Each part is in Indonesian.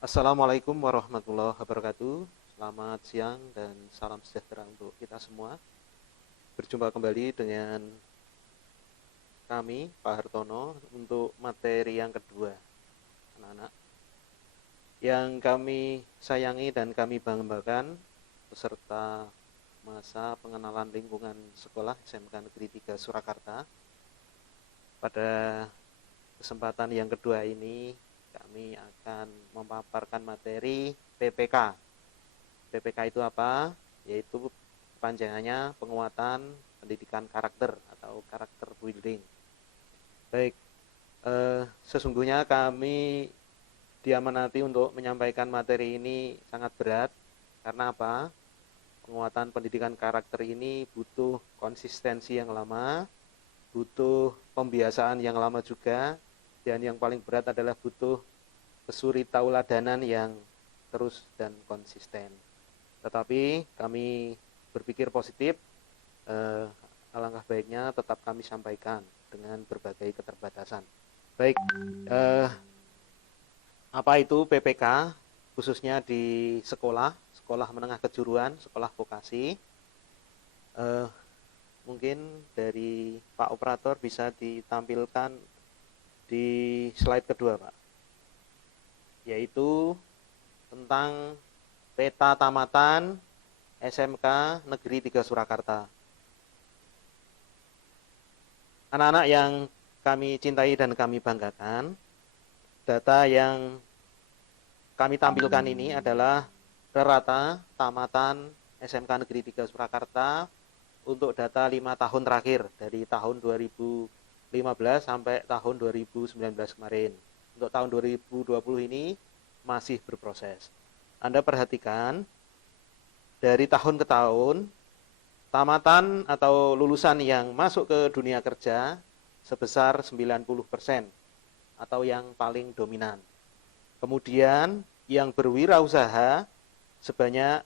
Assalamualaikum warahmatullahi wabarakatuh. Selamat siang dan salam sejahtera untuk kita semua. Berjumpa kembali dengan kami, Pak Hartono, untuk materi yang kedua, anak-anak. Yang kami sayangi dan kami banggakan, peserta masa pengenalan lingkungan sekolah SMK Negeri 3 Surakarta. Pada kesempatan yang kedua ini, kami akan memaparkan materi PPK. PPK itu apa? Yaitu panjangannya penguatan pendidikan karakter atau karakter building. Baik, sesungguhnya kami diamanati untuk menyampaikan materi ini sangat berat. Karena apa? Penguatan pendidikan karakter ini butuh konsistensi yang lama, butuh pembiasaan yang lama juga, dan yang paling berat adalah butuh kesuri tauladanan yang terus dan konsisten. Tetapi kami berpikir positif, alangkah baiknya tetap kami sampaikan dengan berbagai keterbatasan. Baik, apa itu PPK? Khususnya di sekolah, sekolah menengah kejuruan, sekolah vokasi. Mungkin dari Pak Operator bisa ditampilkan di slide kedua, Pak. Yaitu tentang peta tamatan SMK Negeri 3 Surakarta. Anak-anak yang kami cintai dan kami banggakan, data yang kami tampilkan ini adalah rata tamatan SMK Negeri 3 Surakarta untuk data 5 tahun terakhir, dari tahun 2015 sampai tahun 2019 kemarin. Untuk tahun 2020 ini masih berproses. Anda perhatikan, dari tahun ke tahun, tamatan atau lulusan yang masuk ke dunia kerja sebesar 90% atau yang paling dominan. Kemudian yang berwirausaha sebanyak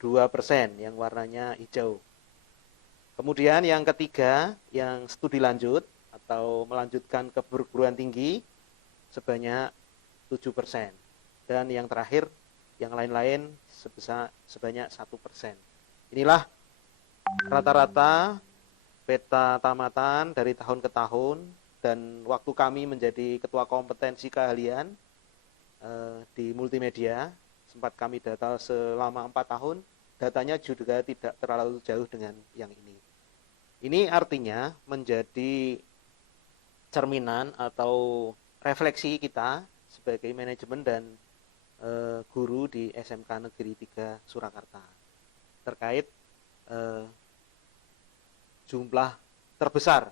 2% yang warnanya hijau. Kemudian yang ketiga, yang studi lanjut atau melanjutkan ke perguruan tinggi sebanyak 7%. Dan yang terakhir, yang lain-lain sebanyak 1%. Inilah rata-rata peta tamatan dari tahun ke tahun, dan waktu kami menjadi ketua kompetensi keahlian di multimedia, sempat kami data selama 4 tahun, datanya juga tidak terlalu jauh dengan yang ini. Ini artinya menjadi cerminan atau refleksi kita sebagai manajemen dan guru di SMK Negeri 3 Surakarta terkait jumlah terbesar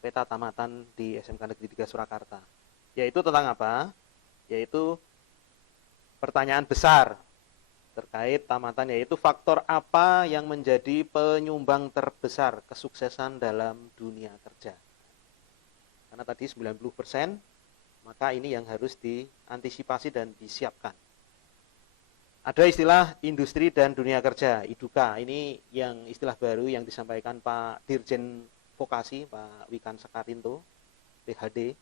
peta tamatan di SMK Negeri 3 Surakarta. Yaitu tentang apa? Yaitu pertanyaan besar terkait tamatan, yaitu faktor apa yang menjadi penyumbang terbesar kesuksesan dalam dunia kerja. Karena tadi 90%, maka ini yang harus diantisipasi dan disiapkan. Ada istilah industri dan dunia kerja, IDUKA. Ini yang istilah baru yang disampaikan Pak Dirjen Vokasi, Pak Wikan Sekarinto, PhD.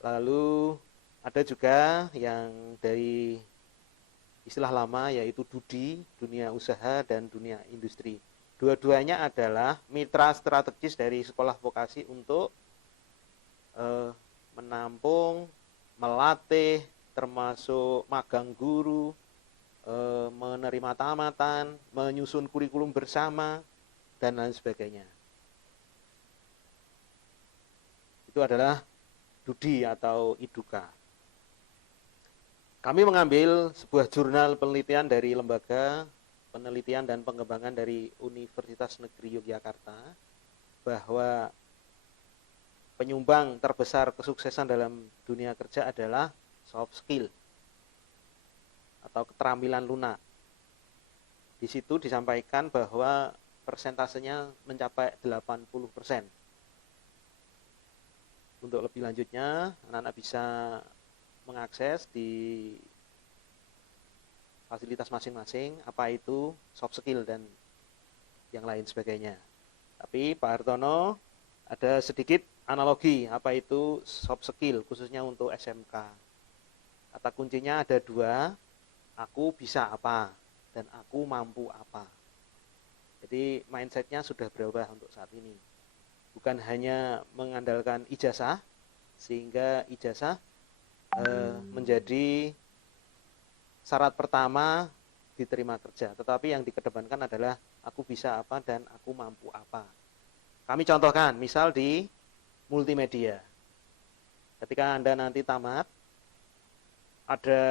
Lalu ada juga yang dari istilah lama, yaitu DUDI, dunia usaha dan dunia industri. Dua-duanya adalah mitra strategis dari sekolah vokasi untuk menampung, melatih, termasuk magang guru, menerima tamatan, menyusun kurikulum bersama, dan lain sebagainya. Itu adalah DUDI atau IDUKA. Kami mengambil sebuah jurnal penelitian dari Lembaga Penelitian dan Pengembangan dari Universitas Negeri Yogyakarta, bahwa penyumbang terbesar kesuksesan dalam dunia kerja adalah soft skill atau keterampilan lunak. Di situ disampaikan bahwa persentasenya mencapai 80%. Untuk lebih lanjutnya, anak-anak bisa mengakses di fasilitas masing-masing apa itu soft skill dan yang lain sebagainya. Tapi Pak Hartono ada sedikit analogi apa itu soft skill khususnya untuk SMK. Kata kuncinya ada dua, aku bisa apa dan aku mampu apa. Jadi mindsetnya sudah berubah untuk saat ini. Bukan hanya mengandalkan ijazah, sehingga ijazah menjadi syarat pertama diterima kerja. Tetapi yang dikedepankan adalah aku bisa apa dan aku mampu apa. Kami contohkan, misal di multimedia. Ketika Anda nanti tamat, ada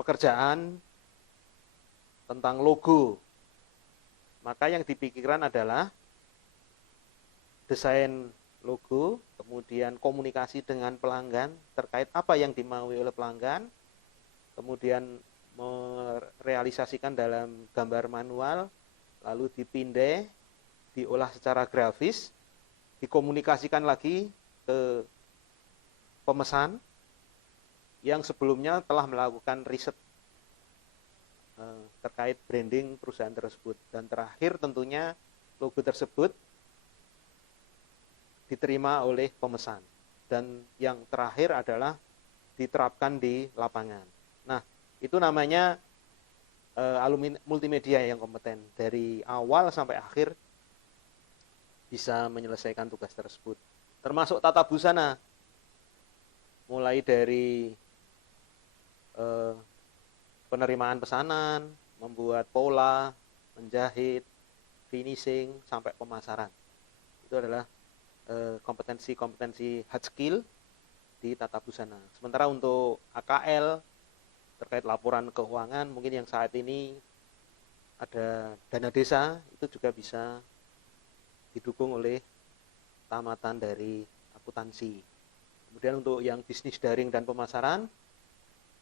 pekerjaan tentang logo, maka yang dipikirkan adalah desain logo, kemudian komunikasi dengan pelanggan terkait apa yang dimaui oleh pelanggan, kemudian merealisasikan dalam gambar manual, lalu dipindai, diolah secara grafis, dikomunikasikan lagi ke pemesan yang sebelumnya telah melakukan riset terkait branding perusahaan tersebut. Dan terakhir tentunya logo tersebut diterima oleh pemesan. Dan yang terakhir adalah diterapkan di lapangan. Nah, itu namanya alumni multimedia yang kompeten. Dari awal sampai akhir bisa menyelesaikan tugas tersebut. Termasuk tata busana. Mulai dari penerimaan pesanan, membuat pola, menjahit, finishing, sampai pemasaran. Itu adalah kompetensi-kompetensi hard skill di tata busana. Sementara untuk AKL terkait laporan keuangan, mungkin yang saat ini ada dana desa, itu juga bisa didukung oleh tamatan dari akuntansi. Kemudian untuk yang bisnis daring dan pemasaran,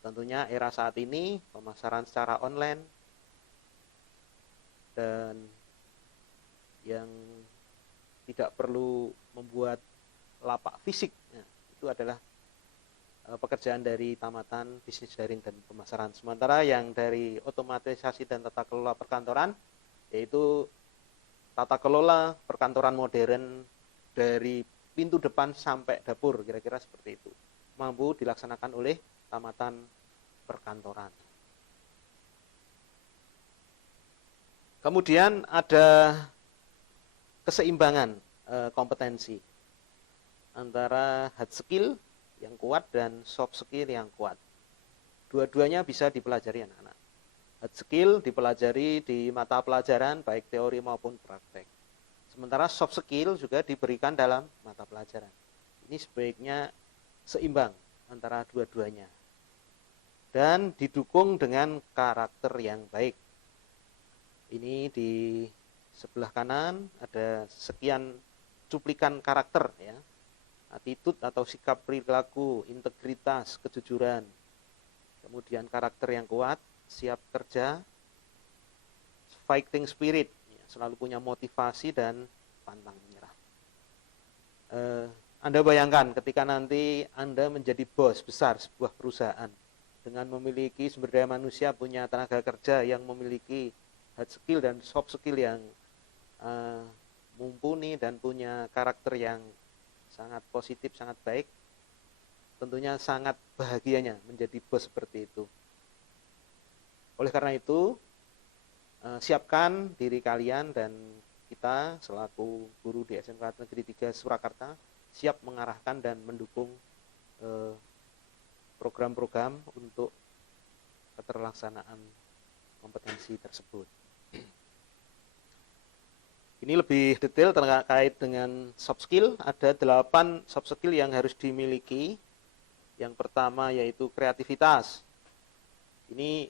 tentunya era saat ini pemasaran secara online dan yang tidak perlu membuat lapak fisik, nah, itu adalah pekerjaan dari tamatan bisnis daring dan pemasaran. Sementara yang dari otomatisasi dan tata kelola perkantoran, yaitu tata kelola perkantoran modern dari pintu depan sampai dapur, kira-kira seperti itu, mampu dilaksanakan oleh tamatan perkantoran. Kemudian ada keseimbangan kompetensi antara hard skill yang kuat dan soft skill yang kuat. Dua-duanya bisa dipelajari anak-anak. Hard skill dipelajari di mata pelajaran baik teori maupun praktek. Sementara soft skill juga diberikan dalam mata pelajaran. Ini sebaiknya seimbang antara dua-duanya. Dan didukung dengan karakter yang baik. Ini di sebelah kanan ada sekian cuplikan karakter ya. Attitude atau sikap perilaku, integritas, kejujuran. Kemudian karakter yang kuat, siap kerja, fighting spirit, ya, selalu punya motivasi dan pantang menyerah. Anda bayangkan ketika nanti Anda menjadi bos besar sebuah perusahaan dengan memiliki sumber daya manusia, punya tenaga kerja yang memiliki hard skill dan soft skill yang mumpuni dan punya karakter yang sangat positif, sangat baik, tentunya sangat bahagianya menjadi bos seperti itu. Oleh karena itu, siapkan diri kalian dan kita selaku guru di SMK Negeri 3 Surakarta siap mengarahkan dan mendukung program-program untuk keterlaksanaan kompetensi tersebut. Ini lebih detail terkait dengan soft skill. Ada 8 soft skill yang harus dimiliki. Yang pertama yaitu kreativitas. Ini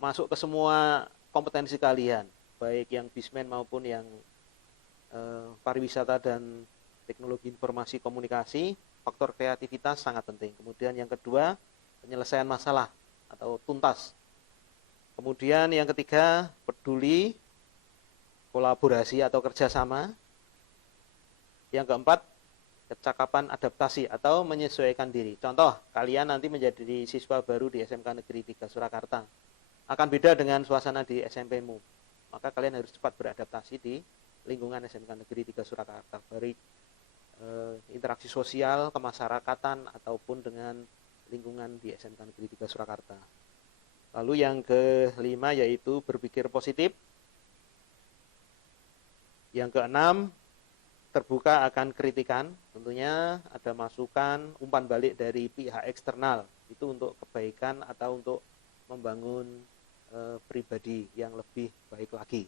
masuk ke semua kompetensi kalian, baik yang bisman maupun yang pariwisata dan teknologi informasi komunikasi. Faktor kreativitas sangat penting. Kemudian yang kedua, penyelesaian masalah atau tuntas. Kemudian yang ketiga, peduli, kolaborasi atau kerjasama. Yang keempat, kecakapan adaptasi atau menyesuaikan diri. Contoh, kalian nanti menjadi siswa baru di SMK Negeri 3 Surakarta. Akan beda dengan suasana di SMP-mu. Maka kalian harus cepat beradaptasi di lingkungan SMK Negeri 3 Surakarta. interaksi sosial, kemasyarakatan, ataupun dengan lingkungan di SMK Negeri 3 Surakarta. Lalu yang kelima yaitu berpikir positif. Yang keenam, terbuka akan kritikan. Tentunya ada masukan, umpan balik dari pihak eksternal. Itu untuk kebaikan atau untuk membangun pribadi yang lebih baik lagi.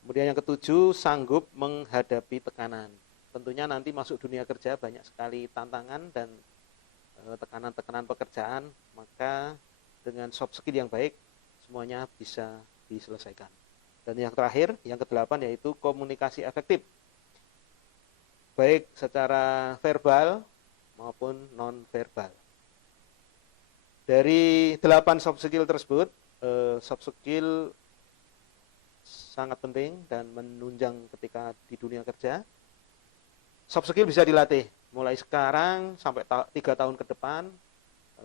Kemudian yang ketujuh, sanggup menghadapi tekanan. Tentunya nanti masuk dunia kerja banyak sekali tantangan dan tekanan-tekanan pekerjaan, maka dengan soft skill yang baik semuanya bisa diselesaikan. Dan yang terakhir, yang kedelapan yaitu komunikasi efektif, baik secara verbal maupun non-verbal. Dari 8 soft skill tersebut, soft skill sangat penting dan menunjang ketika di dunia kerja. Soft skill bisa dilatih mulai sekarang sampai 3 tahun ke depan.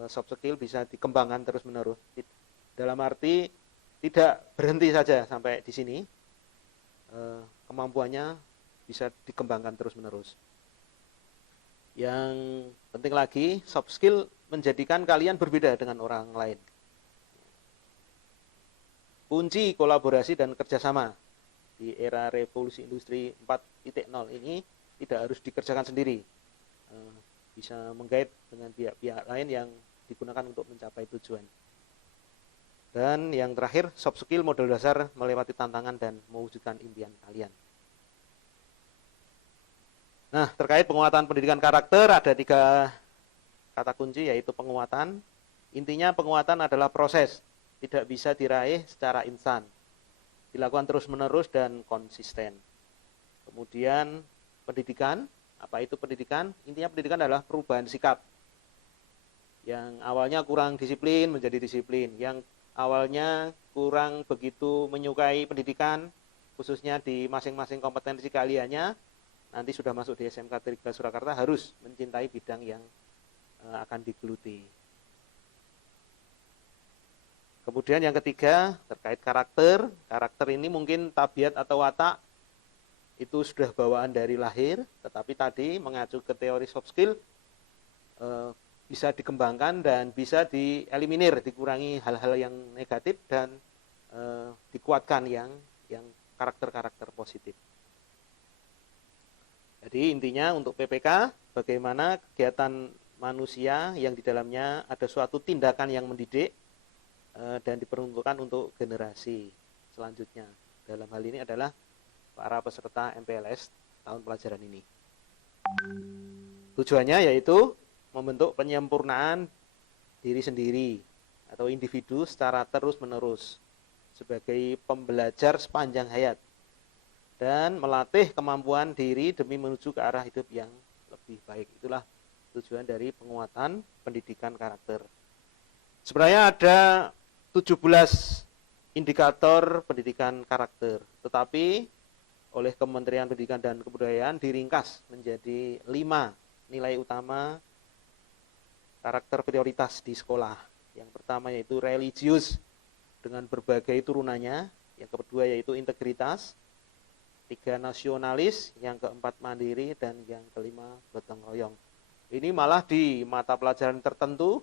Soft skill bisa dikembangkan terus-menerus. Dalam arti tidak berhenti saja sampai di sini. Kemampuannya bisa dikembangkan terus-menerus. Yang penting lagi, soft skill menjadikan kalian berbeda dengan orang lain. Kunci kolaborasi dan kerjasama di era revolusi industri 4.0 ini tidak harus dikerjakan sendiri. Bisa menggait dengan pihak-pihak lain yang digunakan untuk mencapai tujuan. Dan yang terakhir, soft skill modal dasar melewati tantangan dan mewujudkan impian kalian. Nah, terkait penguatan pendidikan karakter ada 3 kata kunci, yaitu penguatan. Intinya penguatan adalah proses, tidak bisa diraih secara instan. Dilakukan terus-menerus dan konsisten. Kemudian pendidikan, apa itu pendidikan? Intinya pendidikan adalah perubahan sikap. Yang awalnya kurang disiplin menjadi disiplin, yang awalnya kurang begitu menyukai pendidikan, khususnya di masing-masing kompetensi keahliannya, nanti sudah masuk di SMK 3 Surakarta harus mencintai bidang yang akan digeluti. Kemudian yang ketiga, terkait karakter. Karakter ini mungkin tabiat atau watak itu sudah bawaan dari lahir, tetapi tadi mengacu ke teori soft skill bisa dikembangkan dan bisa dieliminir, dikurangi hal-hal yang negatif dan dikuatkan yang karakter-karakter positif. Jadi intinya untuk PPK, bagaimana kegiatan manusia yang di dalamnya ada suatu tindakan yang mendidik dan diperuntukkan untuk generasi selanjutnya. Dalam hal ini adalah para peserta MPLS tahun pelajaran ini. Tujuannya yaitu membentuk penyempurnaan diri sendiri atau individu secara terus-menerus sebagai pembelajar sepanjang hayat dan melatih kemampuan diri demi menuju ke arah hidup yang lebih baik. Itulah tujuan dari penguatan pendidikan karakter. Sebenarnya ada 17 indikator pendidikan karakter, tetapi oleh Kementerian Pendidikan dan Kebudayaan diringkas menjadi 5 nilai utama karakter prioritas di sekolah. Yang pertama yaitu religius dengan berbagai turunannya, yang kedua yaitu integritas, 3 nasionalis, yang keempat mandiri, dan yang kelima gotong royong. Ini malah di mata pelajaran tertentu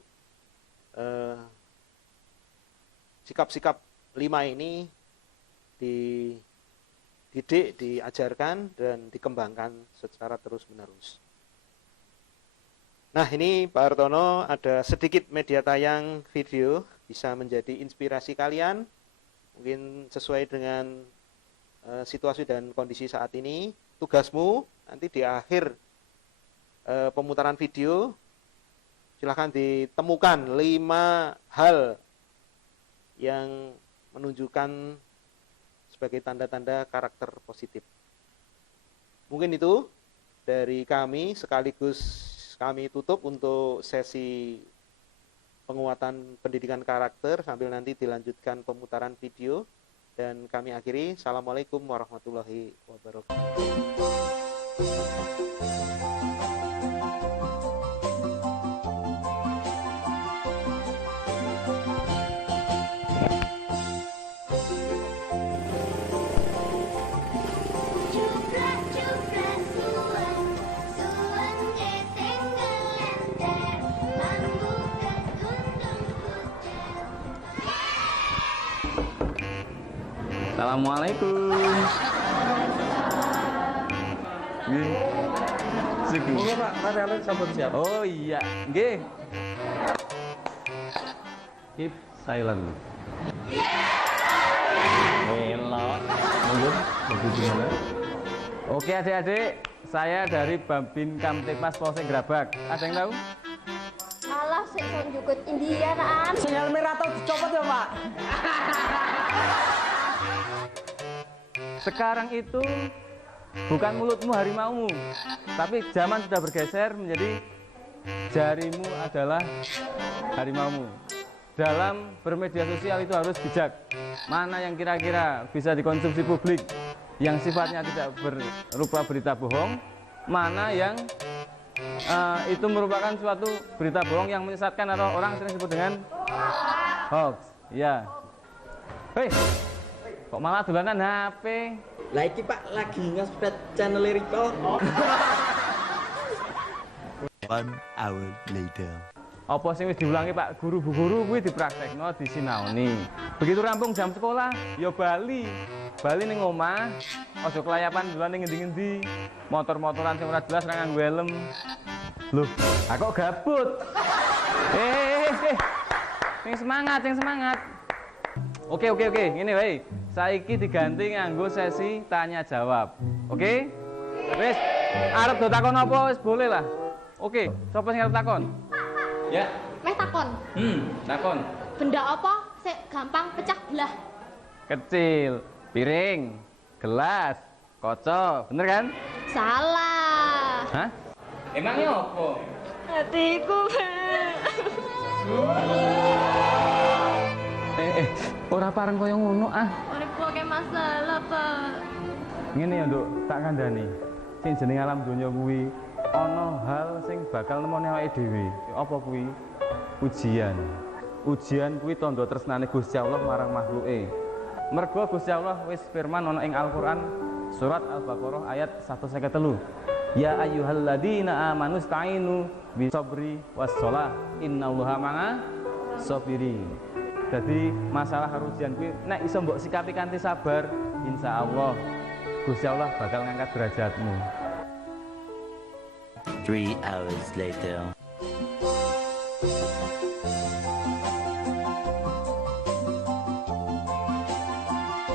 sikap-sikap 5 ini dididik, diajarkan, dan dikembangkan secara terus-menerus. Nah ini Pak Hartono ada sedikit media tayang video, bisa menjadi inspirasi kalian, mungkin sesuai dengan situasi dan kondisi saat ini. Tugasmu nanti di akhir pemutaran video, silahkan ditemukan 5 hal yang menunjukkan sebagai tanda-tanda karakter positif. Mungkin itu dari kami, sekaligus kami tutup untuk sesi penguatan pendidikan karakter sambil nanti dilanjutkan pemutaran video, dan kami akhiri. Assalamualaikum warahmatullahi wabarakatuh. Assalamualaikum. Nggih. Siku. Monggo Pak, materialnya sampun siap. Oh iya, nggih. Keep silent. Elok. Monggo, begitu mana? Oke adik-adik, saya dari Babin Kamtipmas Polsek Grabak. Ada yang tahu? Alah, sik son jukut India naan. Sinyal merah tau dicopot ya Pak. Sekarang itu bukan mulutmu harimaumu, tapi zaman sudah bergeser menjadi jarimu adalah harimaumu. Dalam bermedia sosial itu harus bijak. Mana yang kira-kira bisa dikonsumsi publik yang sifatnya tidak berupa berita bohong, mana yang itu merupakan suatu berita bohong yang menyesatkan atau orang sering sebut dengan hoax. Ya. Hei, kok malah dolanan HP? Lah iki Pak lagi nge-spread channel Riko. 1 hour later. Apa sing wis diulangi Pak Guru Bu Guru kuwi dipraktekno disinaoni. Begitu rampung jam sekolah, ya bali. Bali ning omah, aja kelayapan dolan ning ngendi-ngendi. Motor-motoran sing ora jelas ra nganggo helm. Loh, aku gabut. Sing semangat, sing semangat. Oke, ngene wae. Saiki diganti nganggo sesi tanya jawab. Oke? Wis, arep do takon apa wis boleh lah. Oke, sapa sing arep takon? Ya. Meh takon. Takon. Benda apa sik gampang pecah belah? Kecil, piring, gelas, kaca, bener kan? Salah. Hah? Emangnya apa? Hatiku. Ora pareng kaya ngono ah. Uripku akeh masalah, Pak. Ngene ya, Nduk, tak kandhani. Sing jeneng alam donya kuwi ana hal sing bakal nemoni awake dhewe. Apa kuwi? Ujian. Ujian kuwi tandha tresnane Gusti Allah marang makhluke. Mergo Gusti Allah wis firman ana ing Al-Qur'an surat Al-Baqarah ayat 153. Ya ayyuhalladzina amanu sta'inu bisabri wassalah innallaha ma'a sabirin. Jadi masalah ujian kuwi nek iso mbok sikapi kanthi sabar, insyaallah Gusti Allah bakal ngangkat derajatmu. 3 hours later.